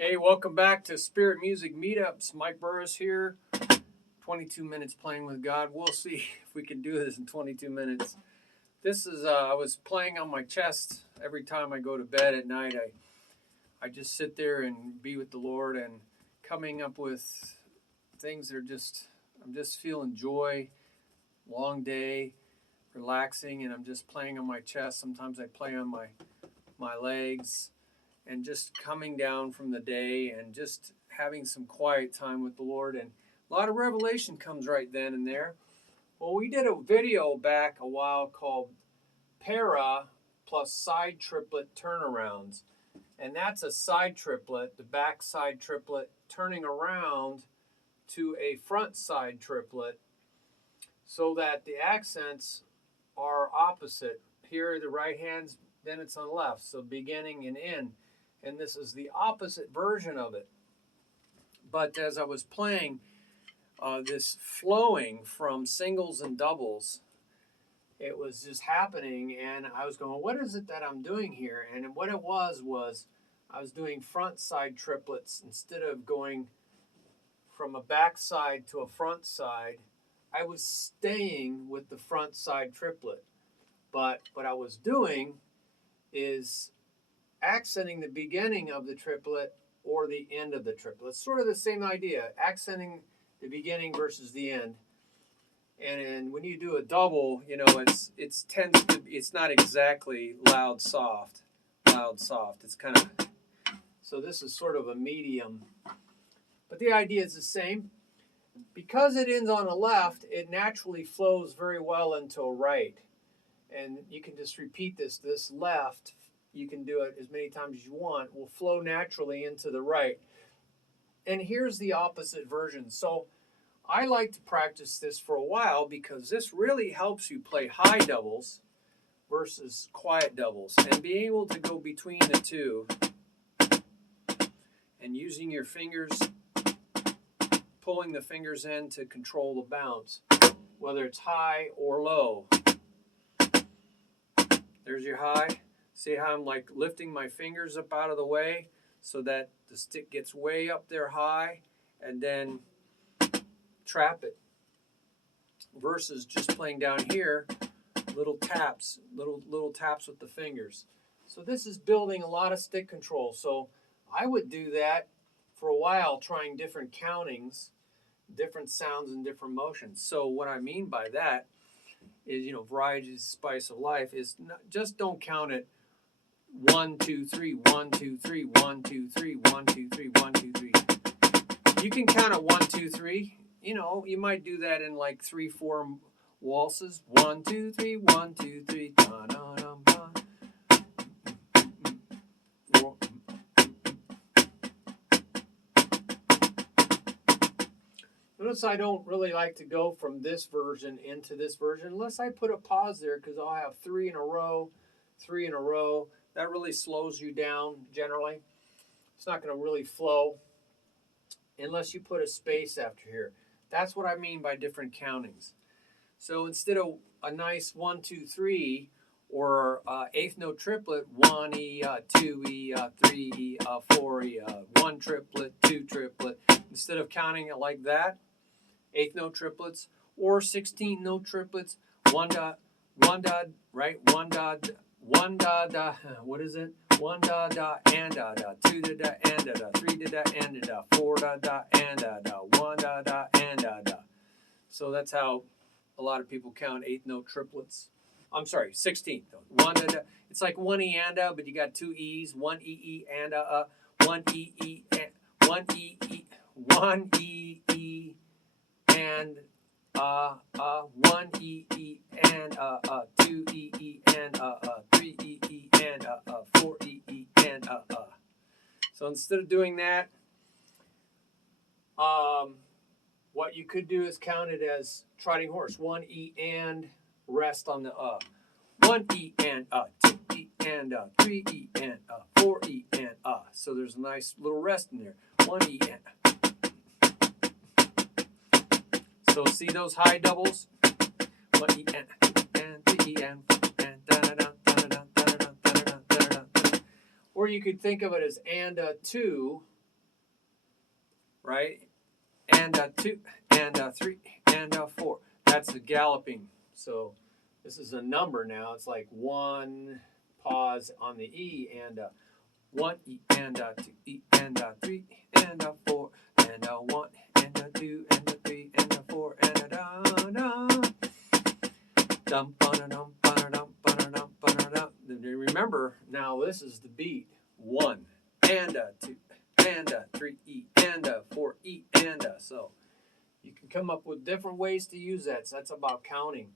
Hey, welcome back to Spirit Music Meetups. Mike Burris here. 22 minutes playing with God. We'll see if we can do this in 22 minutes. This is, I was playing on my chest every time I go to bed at night. I just sit there and be with the Lord and coming up with things that are I'm just feeling joy, long day, relaxing, and I'm just playing on my chest. Sometimes I play on my legs. And just coming down from the day and just having some quiet time with the Lord. And a lot of revelation comes right then and there. Well, we did a video back a while called Para plus Side Triplet Turnarounds. And that's a side triplet, the back-side triplet, turning around to a front-side triplet so that the accents are opposite. Here, the right hand's, then it's on the left, so beginning and end. And this is the opposite version of it. But as I was playing this flowing from singles and doubles, it was just happening, and I was going, what is it that I'm doing here? And what it was I was doing front side triplets. Instead of going from a back side to a front side, I was staying with the front side triplet. But what I was doing is accenting the beginning of the triplet or the end of the triplet. It's sort of the same idea, accenting the beginning versus the end. And when you do a double, you know, it's not exactly loud soft. It's kind of, so this is sort of a medium. But the idea is the same. Because it ends on a left, it naturally flows very well into a right. And you can just repeat this left. You can do it as many times as you want, will flow naturally into the right. And here's the opposite version. So I like to practice this for a while because this really helps you play high doubles versus quiet doubles and being able to go between the two and using your fingers, pulling the fingers in to control the bounce, whether it's high or low. There's your high. See how I'm like lifting my fingers up out of the way so that the stick gets way up there high and then trap it. Versus just playing down here, little taps with the fingers. So this is building a lot of stick control. So I would do that for a while, trying different countings, different sounds and different motions. So what I mean by that is, you know, variety is the spice of life, is not, just don't count it 1, 2, 3, 1, 2, 3, 1, 2, 3, 1, 2, 3, 1, 2, 3. You can count it 1, 2, 3. You know, you might do that in like 3, 4 waltzes. 1, 2, 3, 1, 2, 3. Notice I don't really like to go from this version into this version unless I put a pause there, because I'll have 3 in a row, 3 in a row. That really slows you down generally. It's not going to really flow unless you put a space after here. That's what I mean by different countings. So instead of a nice 1, 2, 3 or eighth note triplet, 1 E, 2 E, 3 E, 4 E, 1 triplet, 2 triplet, instead of counting it like that, eighth note triplets or 16 note triplets, 1 dot, right? 1 dot, 1 da, what is it? 1 da da and da da, 2 da da and da da, 3 da da and da da, 4 da da and da da, 1 da da and da da. So that's how a lot of people count eighth note triplets. I'm sorry, 16th. 1 da da. It's like 1 E and a, but you got 2 E's. 1 E E and a, 1 E E and 1 E E 1 E E and 1 E E and 2 E E and 3 E E and 4 E E and So instead of doing that, what you could do is count it as trotting horse. 1 E and rest on the 1 E and 2 E and 3 E and 4 E and So there's a nice little rest in there. 1 E and. So see those high doubles? 1 E and 3 E and da da da da da da da da da da da. Or you could think of it as and 2 right? And a 2, and a 3, and a 4. That's the galloping. So this is a number now. It's like 1 pause on the E, and a 1 E, and a 2 E, and a 3, and a 4, and a 1, and a 2, and a 3, and a 4, and a da da. Dum ba da dum ba da dum ba da dum ba da dum. Remember, now this is the beat. 1 and a 2 and a 3 E and a 4 E and a. So you can come up with different ways to use that. So that's about counting.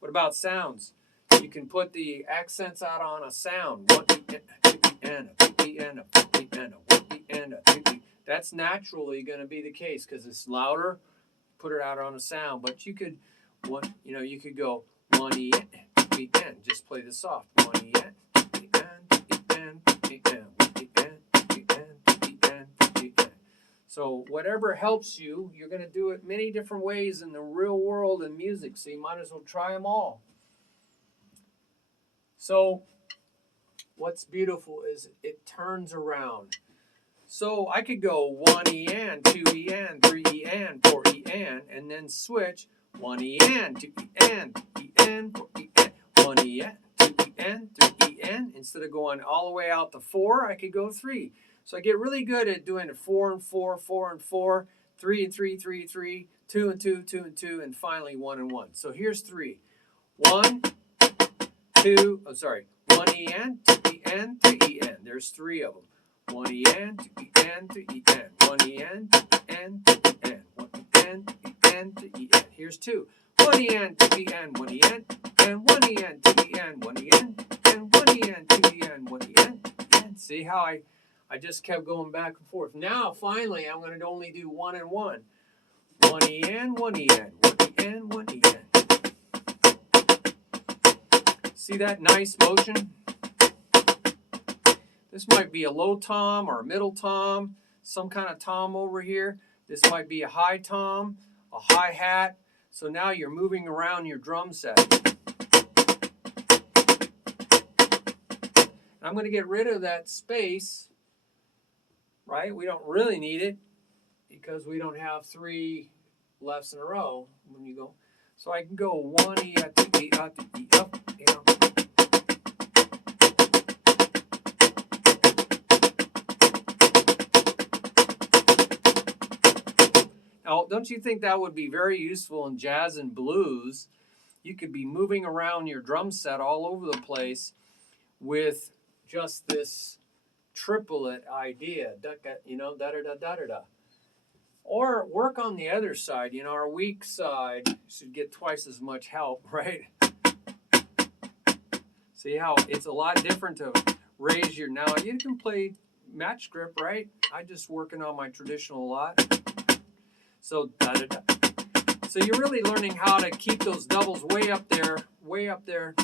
What about sounds? You can put the accents out on a sound. 1 E, 2 E and a 3 E and a 4 E and a 1 E and a 3 E. That's naturally going to be the case because it's louder. Put it out on a sound, but you could, you could go 1 E, 2 E, and just play the soft 1 E, 2 E, and 2 E, and 2 E, and 1 E, and 2 E, and 2 E, and 2 E, and. So whatever helps you, you're going to do it many different ways in the real world in music. So you might as well try them all. So what's beautiful is it turns around. So I could go 1 E and 2 E and 3 E and 4 E and then switch 1 E and 2 E and 3 E and 4 E and 1 E and 2 E and 3 E and. Instead of going all the way out to 4, I could go 3. So I get really good at doing a 4 and 4, 4 and 4, 3 and 3, 3, 3, 2 and 2, 2 and 2, and finally 1 and 1. So here's 3. 1, 2, 1 E and 2 E and 3 E and. There's 3 of them. 1 E and 2 E and 3 E and. 1 E and 2 E and 2 E and. 1 E and 2 E and 2 E and. Here's 2. 1 E and 2 E and 1 E and 1 E and 2 E and 1 E and 1 E and 2 E and 1 E and. See how I just kept going back and forth. Now finally I'm going to only do 1 and 1. 1 E and 1 E and 1 E and 1 E and. See that nice motion? This might be a low tom or a middle tom, some kind of tom over here. This might be a high tom, a hi-hat. So now you're moving around your drum set. I'm going to get rid of that space, right? We don't really need it because we don't have 3 lefts in a row when you go. So I can go 1 E, 2 E, 2 E, up, down. Now, don't you think that would be very useful in jazz and blues? You could be moving around your drum set all over the place with just this triplet idea, da-da-da-da-da-da. Or work on the other side. Our weak side should get twice as much help, right? See how it's a lot different to raise your... Now, you can play match grip, right? I'm just working on my traditional a lot. So, da-da-da. So you're really learning how to keep those doubles way up there, way up there.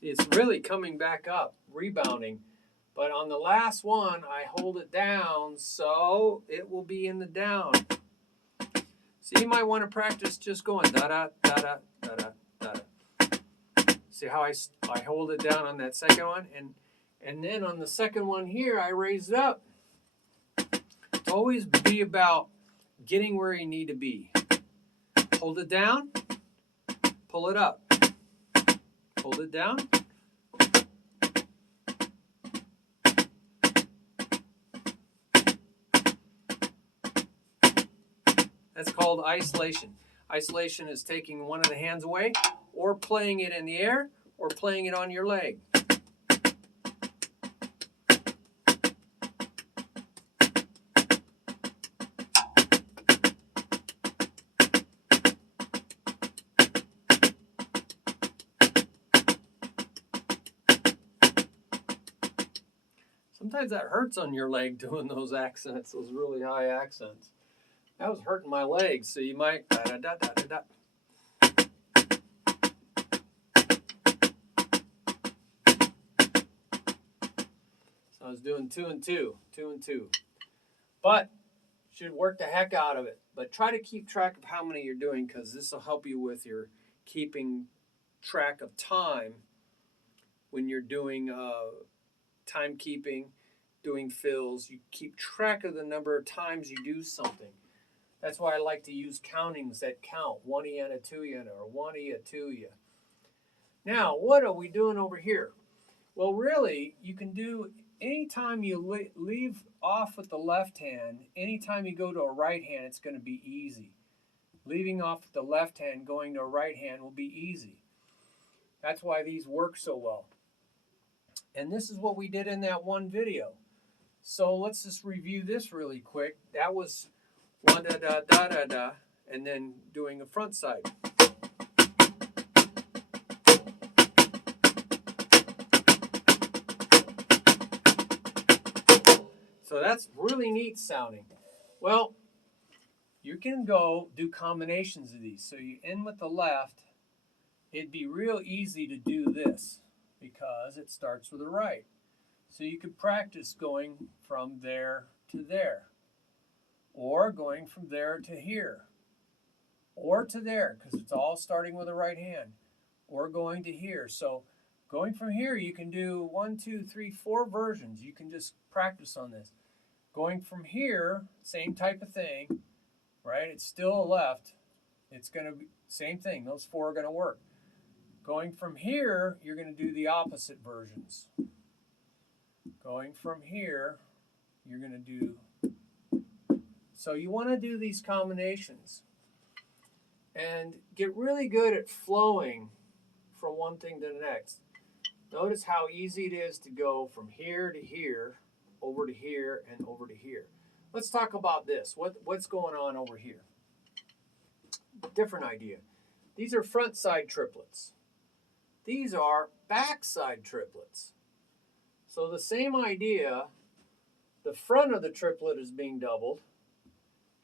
See, it's really coming back up, rebounding. But on the last one, I hold it down, so it will be in the down. So you might want to practice just going da-da, da-da, da-da, da-da. See how I hold it down on that second one? And then on the second one here, I raise it up. It's always be about getting where you need to be. Hold it down, pull it up. Hold it down. That's called isolation. Isolation is taking one of the hands away, or playing it in the air, or playing it on your leg. Sometimes that hurts on your leg doing those accents, those really high accents. That was hurting my legs, so you might da-da-da-da-da-da. So I was doing 2 and 2, 2 and 2. But should work the heck out of it. But try to keep track of how many you're doing, because this will help you with your keeping track of time when you're doing timekeeping, doing fills. You keep track of the number of times you do something. That's why I like to use countings that count. 1 and a 2 and or 1 a 2 ya. Now, what are we doing over here? Well, really, you can do anytime you leave off with the left hand, anytime you go to a right hand, it's going to be easy. Leaving off with the left hand, going to a right hand will be easy. That's why these work so well. And this is what we did in that one video. So let's just review this really quick. That was 1 da da da da da, and then doing a front side. So that's really neat sounding. Well, you can go do combinations of these. So you end with the left. It'd be real easy to do this because it starts with the right. So you could practice going from there to there, or going from there to here, or to there, because it's all starting with the right hand, or going to here. So going from here, you can do 1, 2, 3, 4 versions. You can just practice on this. Going from here, same type of thing, right? It's still a left. It's going to be same thing. Those 4 are going to work. Going from here, you're going to do the opposite versions. Going from here, you're going to do... So you want to do these combinations and get really good at flowing from one thing to the next. Notice how easy it is to go from here to here, over to here, and over to here. Let's talk about this. What's going on over here? Different idea. These are front-side triplets. These are back-side triplets. So the same idea, the front of the triplet is being doubled.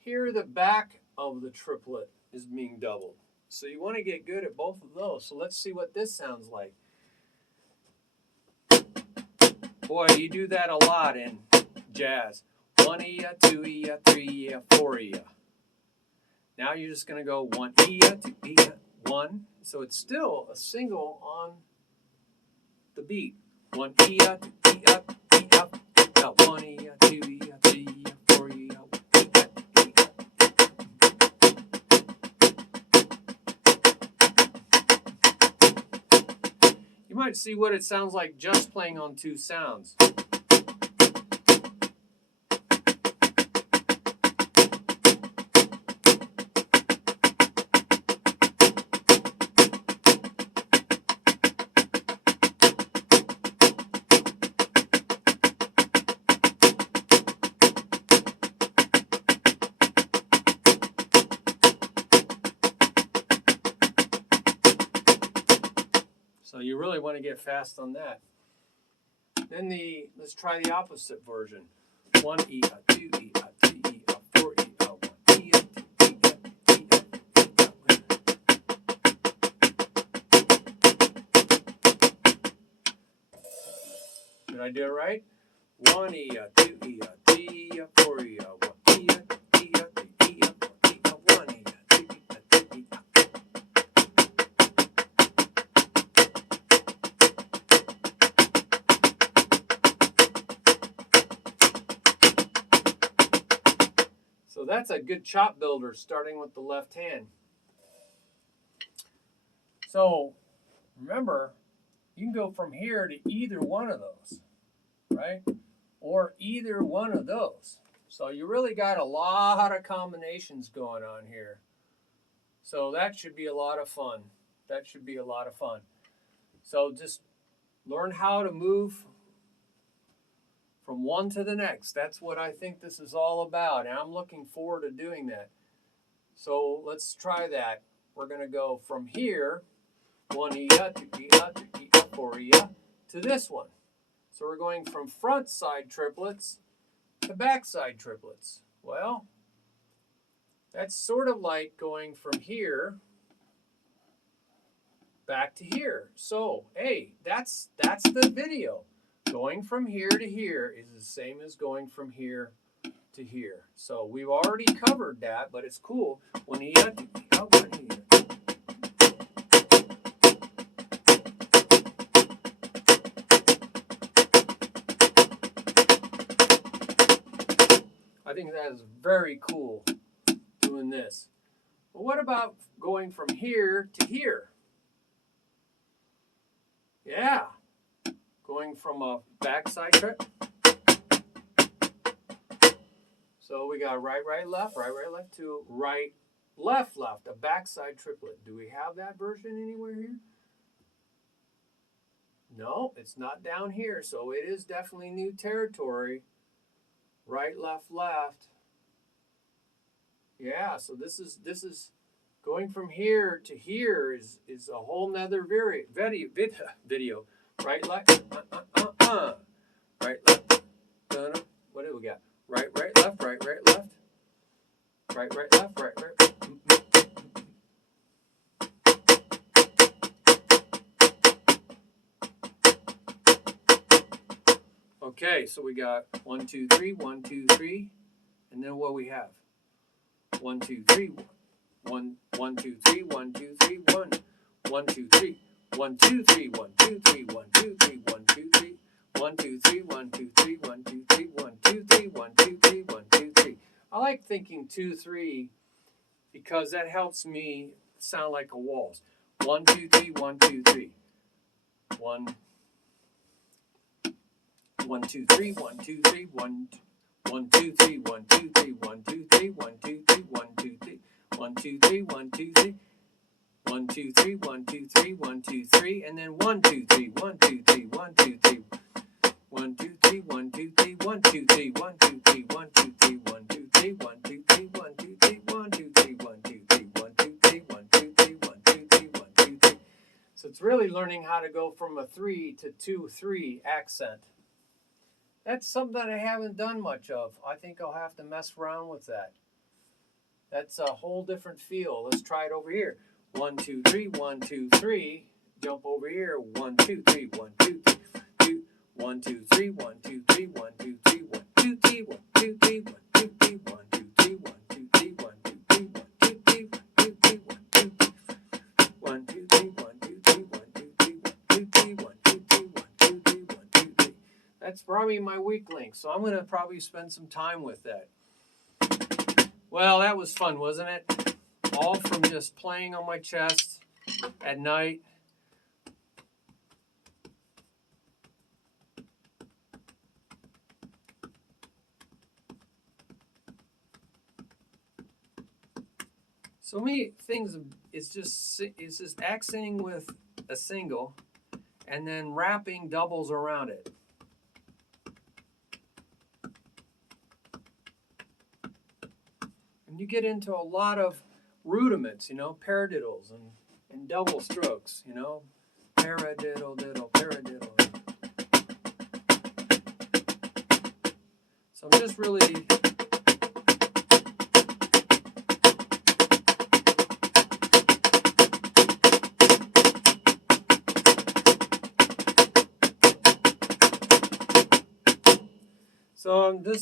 Here the back of the triplet is being doubled. So you want to get good at both of those. So let's see what this sounds like. Boy, you do that a lot in jazz. 1 ya, 2 ya, 3 ya, 4 ya. Now you're just going to go 1 ya, 2 ya, 1. So it's still a single on the beat. 1 ya, 2 ya, 3 ya, 1 ya, 2 ya, 3 ya, 4 ya. You might see what it sounds like just playing on 2 sounds. So you really want to get fast on that. Then let's try the opposite version. 1 E, 2 E, 3 E, 4 E, 1 E, 2 E, 3 E. Did I do it right? 1 E, 2 E, 3 E, 4 E, 1 E, 2 E, 3 E, 4 E, 1 E, 2 E, 3 E. So that's a good chop builder, starting with the left hand. So remember, you can go from here to either one of those, right? Or either one of those. So you really got a lot of combinations going on here. So that should be a lot of fun. That should be a lot of fun. So just learn how to move from one to the next. That's what I think this is all about, and I'm looking forward to doing that. So let's try that. We're going to go from here, 1 E, 2 E, 3 E, 4 E, to this one. So we're going from front side triplets to back side triplets. Well, that's sort of like going from here back to here. So, hey, that's the video. Going from here to here is the same as going from here to here. So we've already covered that, but it's cool. 1 E, 2 E, 1 E. think that is very cool doing this. But what about going from here to here? Yeah, going from a backside trip. So we got right, right, left to right, left, left, a backside triplet. Do we have that version anywhere here? No, it's not down here, so it is definitely new territory. Right, left, left. Yeah, so this is going from here to here is a whole nother video. Right, left, right, left. What do we got? Right, right, left, right, right, left. Right, right, left, right, right. Okay, so we got 1, 2, 3, 1, 2, 3, and then what we have? 1, 2, 3, 1, 1, 2, 3, 1, 2, 3, 1, 1, 2, 3, 1, 2, 3, 1, 2, 3, 1, 2, 3, 1, 2, 3, 1, 2, 3, 1, 2, 3, 1, 2, 3, 1, 2, 3, 1, 2, 3, 1, 2, 3. I like thinking 2, 3 because that helps me sound like a waltz. 1, 2, 3, 1, 2, 3. 1, 1, 2, 3, 1, 2, 3, 1, 1, 2, 3, 1, 2, 3, 1, 2, 3, 1, 2, 3, 1, 2, 3, 1, 2, 3, 1, 2, 3, 1, 2, 3, 1, 2, 3, 1, 2, 3, and then 1, 2, 3, 1, 2, 3, 1, 2, 3, 1, 2, 3, 1, 2, 3, 1, 2, 3, 1, 2, 3, 1, 2, 3, 1, 2, 3, 1, 2, 3, 1, 2, 3, 1, 2, 3, 1, 2, 3, 1, 2, 3, 1, 2, 3, 1, 2, 3, 1, 2, 3. So it's really learning how to go from a 3 to 2, 3 accent. That's something that I haven't done much of. I think I'll have to mess around with that. That's a whole different feel. Let's try it over here. 1, 2, 3, 1, 2, 3. Jump over here. 1, 2, 3, 1, 2, 3, 2, 1, 2, 3, 1, 2, 3, 1, 2, 3, 1, 2, 3, 1, 2, 3, 1, 2, 3, 1, 2, 3, 1, 2, 3, 1, 2, 3, 1, 2, 3, 1, 2, 3, 1, 2, 3, 1, 2, 3, 1, 2, 3, 1, 2, 3, 1, 2, 3, 1, 2, 3, 1, 2, 3, 1, 2, 3. That's probably my weak link, so I'm going to probably spend some time with that. Well, that was fun, wasn't it? All from just playing on my chest at night. So many things, it's just accenting with a single and then wrapping doubles around it. And you get into a lot of rudiments, paradiddles and double strokes, paradiddle, diddle, paradiddle. So I'm just really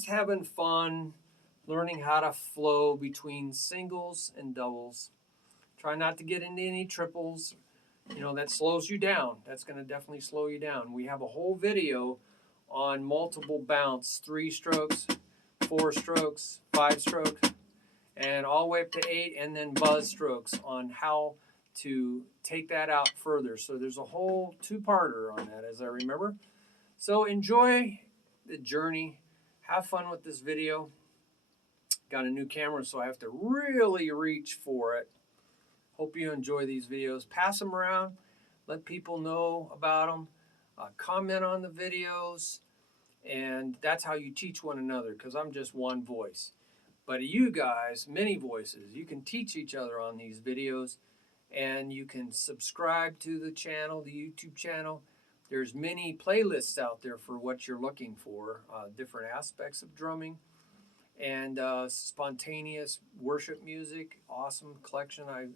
having fun, learning how to flow between singles and doubles. Try not to get into any triples. That slows you down. That's going to definitely slow you down. We have a whole video on multiple bounce, 3 strokes, 4 strokes, 5 strokes, and all the way up to 8, and then buzz strokes on how to take that out further. So there's a whole 2-parter on that, as I remember. So enjoy the journey. Have fun with this video. Got a new camera, so I have to really reach for it. Hope you enjoy these videos. Pass them around. Let people know about them. Comment on the videos. And that's how you teach one another, because I'm just one voice. But you guys, many voices. You can teach each other on these videos. And you can subscribe to the channel, the YouTube channel. There's many playlists out there for what you're looking for. Different aspects of drumming. And spontaneous worship music. Awesome collection I'm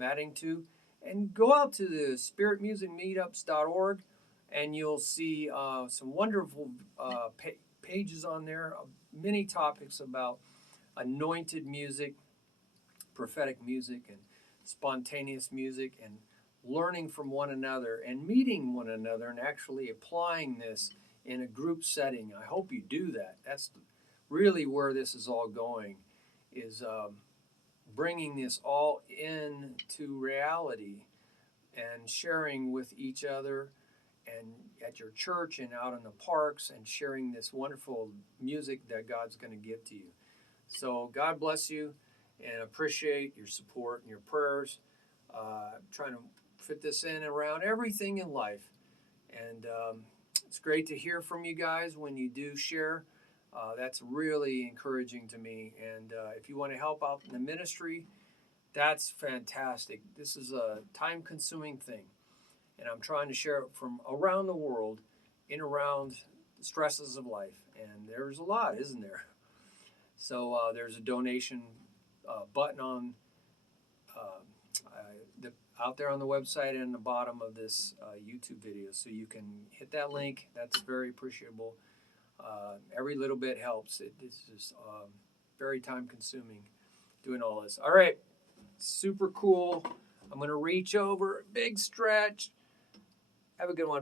adding to. And go out to the spiritmusicmeetups.org and you'll see some wonderful pages on there. Many topics about anointed music, prophetic music, and spontaneous music, and learning from one another and meeting one another and actually applying this in a group setting. I hope you do that. That's really where this is all going is bringing this all into reality and sharing with each other and at your church and out in the parks and sharing this wonderful music that God's going to give to you. So God bless you and appreciate your support and your prayers. Trying to fit this in around everything in life. And it's great to hear from you guys when you do share. That's really encouraging to me. And if you want to help out in the ministry, that's fantastic. This is a time-consuming thing. And I'm trying to share it from around the world in around the stresses of life. And there's a lot, isn't there? So there's a donation button on out there on the website and the bottom of this YouTube video. So you can hit that link. That's very appreciable. Every little bit helps. It's just very time consuming doing all this. All right. Super cool. I'm going to reach over. Big stretch. Have a good one.